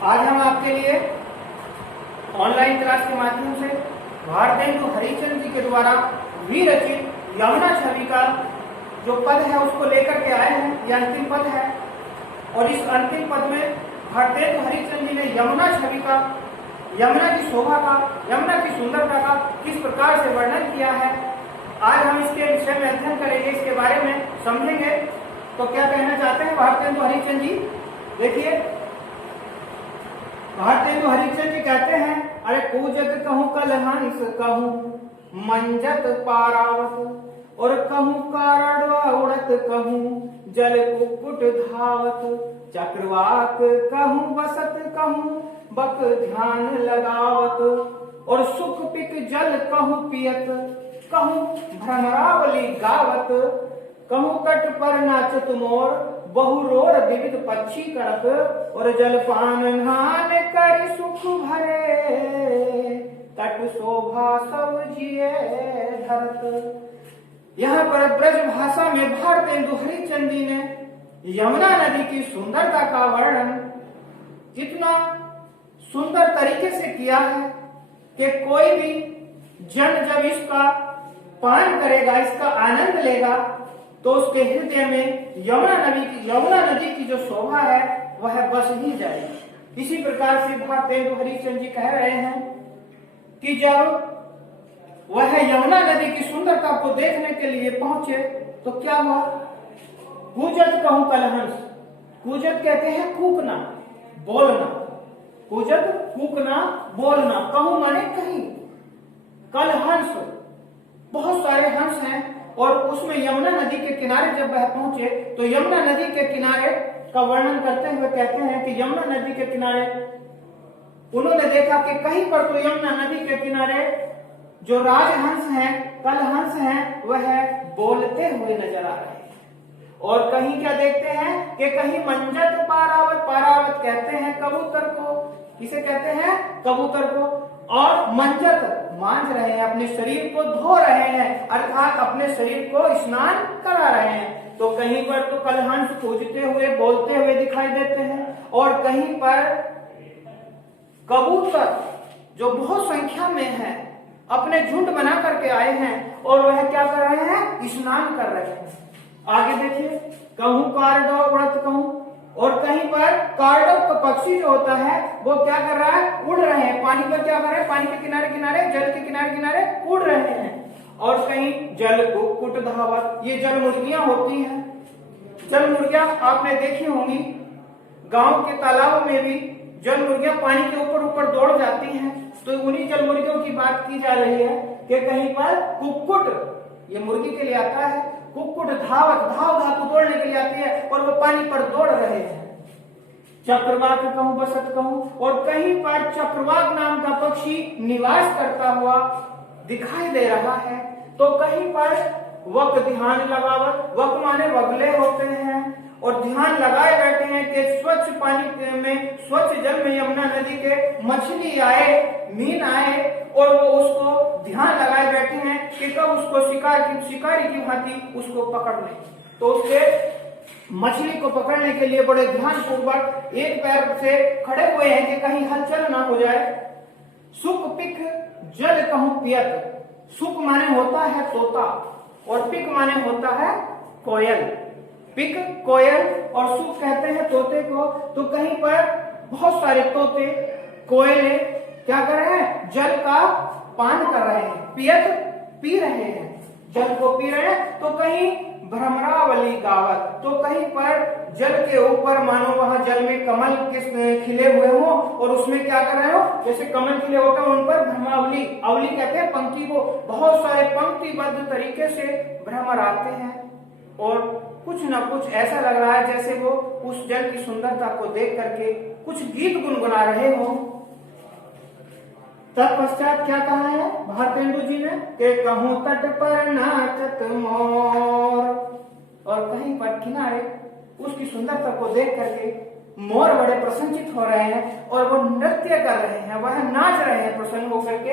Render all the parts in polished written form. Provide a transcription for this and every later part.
आज हम आपके लिए ऑनलाइन क्लास के माध्यम से भारतेंदु हरिचंद जी के द्वारा विरचित यमुना छवि का जो पद है उसको लेकर के आए हैं। यह अंतिम पद है और इस अंतिम पद में भारतेंदु हरिचंद जी ने यमुना छवि का, यमुना की शोभा का, यमुना की सुंदरता का किस प्रकार से वर्णन किया है। आज हम इसके विषय में अध्ययन करेंगे, इसके बारे में समझेंगे। तो क्या कहना चाहते हैं भारतेंदु हरिचंद जी? देखिए, भारतेंदु हरिचंद जी कहते हैं, अरे कूजत कहूं कलहंस कहूं मंजत पारावत और कहूं कारणवा उड़त कहूं जल कुक्कुट धावत चक्रवाक कहूं बसत कहूं बक ध्यान लगावत और सुख पिक जल कहूं पियत कहूं भ्रमरावली गावत कहूं तट पर नाचत मोर बहुरोर विविध पक्षी करत और जलपान नहान कर सुख भरे तट शोभा सब जिए धरत। यहाँ पर ब्रज भाषा में भारतेंदु हरिचंद जी ने यमुना नदी की सुंदरता का वर्णन इतना सुंदर तरीके से किया है कि कोई भी जन जब इसका पान करेगा, इसका आनंद लेगा, तो उसके हृदय में यमुना नदी की जो शोभा है वह बस ही जाएगी। इसी प्रकार से भारतेंदु हरिचंद जी कह रहे हैं कि जब वह यमुना नदी की सुंदरता को देखने के लिए पहुंचे तो क्या हुआ? कूजत कहूं कलहंस, कूजत कहते हैं कूकना, बोलना, कूजत कूकना बोलना, कहूं माने कहीं, कलहंस बहुत सारे हंस हैं और उसमें यमुना नदी के किनारे जब वह पहुंचे तो यमुना नदी के किनारे का वर्णन करते हुए कहते हैं कि यमुना नदी के किनारे उन्होंने देखा कि कहीं पर तो यमुना नदी के किनारे जो राजहंस हैं, कलहंस हैं, वह बोलते हुए नजर आ रहे हैं। और कहीं क्या देखते हैं कि कहीं मंजत पारावत, पारावत कहते हैं कबूतर को, किसे कहते हैं? कबूतर को। और मंजत मांझ रहे हैं, अपने शरीर को धो रहे हैं, अर्थात अपने शरीर को स्नान करा रहे हैं। तो कहीं पर तो कलहंस कूजते हुए, बोलते हुए दिखाई देते हैं और कहीं पर कबूतर जो बहुत संख्या में है अपने झुंड बना करके आए हैं और वह क्या कर रहे हैं? स्नान कर रहे हैं। आगे देखिए, कहूं कारडो उड़त कहूं, और कहीं पर कारडो का पक्षी जो होता है वो क्या कर रहा है? उड़ रहे हैं। पानी पर क्या कर रहे हैं? पानी के किनारे किनारे, जल के किनारे किनारे उड़ रहे हैं। और कहीं जल कुक्कुट धावत, ये जल मुर्गियां होती हैं। जल मुर्गियां आपने देखी होंगी, गांव के तालाबों में भी जल मुर्गियां पानी के ऊपर ऊपर दौड़ जाती हैं। तो उन्हीं जल मुर्गियों की बात की जा रही है कि कहीं पर कुक्कुट, ये मुर्गी के लिए आता है, कुक्कुट धावत, धाव धातु दौड़ने के लिए आती है और वो पानी पर दौड़ रहे हैं। चक्रवाक कहूं बसत कहूं, और कहीं पर चक्रवाक नाम का पक्षी निवास करता हुआ दिखाई दे रहा है। तो कहीं पर वक ध्यान लगावत, वक माने वगले होते हैं और ध्यान लगाए बैठे हैं कि स्वच्छ पानी में, स्वच्छ जल में यमुना नदी के मछली आए, मीन आए और वो उसको ध्यान लगाए बैठे हैं कि कब उसको शिकारी की भांति उसको पकड़ लें। तो उसके मछली को पकड़ने के लिए बड़े ध्यान पूर्वक एक पैर से खड़े हुए हैं कि कहीं हलचल ना हो जाए। सुख पिक जल कहूं पियत, सुख माने होता है तोता और पिक माने होता है कोयल। पिक कोयल और सुख कहते हैं तोते को। तो कहीं पर बहुत सारे तोते, कोयले क्या कर रहे हैं? जल का पान कर रहे हैं, पियत पी रहे हैं, जल को पी रहे हैं। तो कहीं भ्रमरावली गावत, तो कहीं पर जल के ऊपर मानो वहां जल में कमल खिले हुए हो और उसमें क्या कर रहे हो? जैसे कमल खिले होते हैं उन पर भ्रमरावली, अवली कहते हैं पंक्ति को, बहुत सारे पंक्तिबद्ध तरीके से भ्रमर आते हैं और कुछ ना कुछ ऐसा लग रहा है जैसे वो उस जल की सुंदरता को देख करके कुछ गीत गुनगुना रहे हो। तत्पश्चात क्या कहा है भारतेंदु जी ने कि कहूं तट पर नाचत मोर, और कहीं पर किनारे उसकी सुंदरता को देख करके मोर बड़े प्रसन्नचित हो रहे हैं और वो नृत्य कर रहे हैं, वह नाच रहे हैं प्रसन्न होकर के।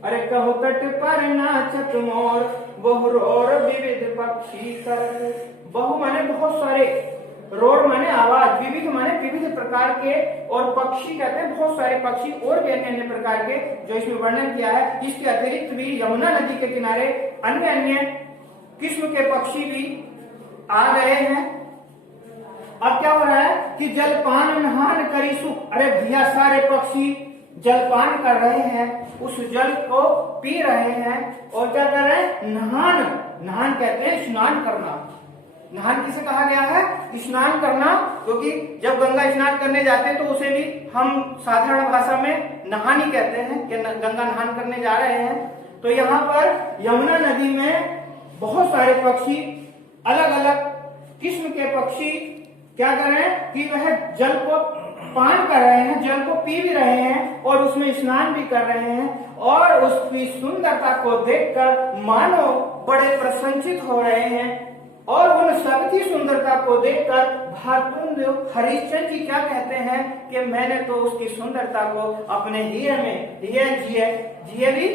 अरे कहूं तट पर नाचत मोर बहुरोर विविध पक्षी कर, बहु माने बहुत सारे, रोर माने आवाज, विविध माने विविध विविध प्रकार के और पक्षी कहते हैं, बहुत सारे पक्षी और भी अन्य अन्य प्रकार के जो इसमें वर्णन किया है। इसके अतिरिक्त भी यमुना नदी के किनारे अन्य अन्य किस्म के पक्षी भी आ गए हैं। अब क्या हो रहा है कि जलपान नहान करी सुख, अरे भैया सारे पक्षी जलपान कर रहे हैं, उस जल को पी रहे हैं और क्या कर रहे हैं, नहान, नहान कहते हैं स्नान करना। नहान किसे कहा गया है, स्नान करना, क्योंकि जब गंगा स्नान करने जाते हैं तो उसे भी हम साधारण भाषा में नहानी कहते हैं कि गंगा नहान करने जा रहे हैं। तो यहाँ पर यमुना नदी में बहुत सारे पक्षी, अलग अलग किस्म के पक्षी क्या कर रहे हैं कि वह जल को पान कर रहे हैं, जल को पी भी रहे हैं और उसमें स्नान भी कर रहे हैं और उसकी सुंदरता को देखकर मानो बड़े प्रसन्नचित हो रहे हैं। और उन सबकी सुंदरता को देखकर भारतुंद हरिश्चंद्र जी क्या कहते हैं कि मैंने तो उसकी सुंदरता को अपने हृदय में, जिये भी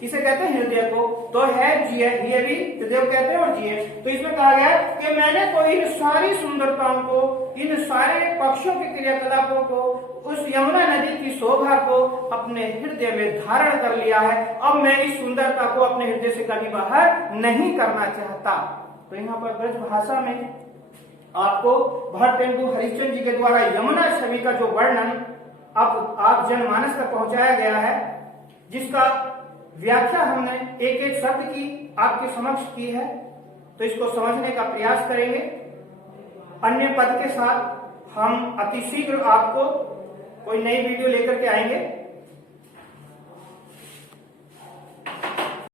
किसे कहते हैं, हृदय को, तो है जिये, ये भी हृदय कहते हैं और जिये। तो इसमें कहा गया कि मैंने तो इन सारी सुंदरताओं को, इन सारे पक्षियों के क्रियाकलापों को, उस यमुना नदी की शोभा को अपने हृदय में धारण कर लिया है। अब मैं इस सुंदरता को अपने हृदय से कभी बाहर नहीं करना चाहता। तो यहाँ पर ब्रज भाषा में आपको भारतेंदु हरिश्चंद्र जी के द्वारा यमुना छवि का जो वर्णन अब आप जनमानस तक पहुंचाया गया है, जिसका व्याख्या हमने एक एक शब्द की आपके समक्ष की है, तो इसको समझने का प्रयास करेंगे। अन्य पद के साथ हम अति शीघ्र आपको कोई नई वीडियो लेकर के आएंगे।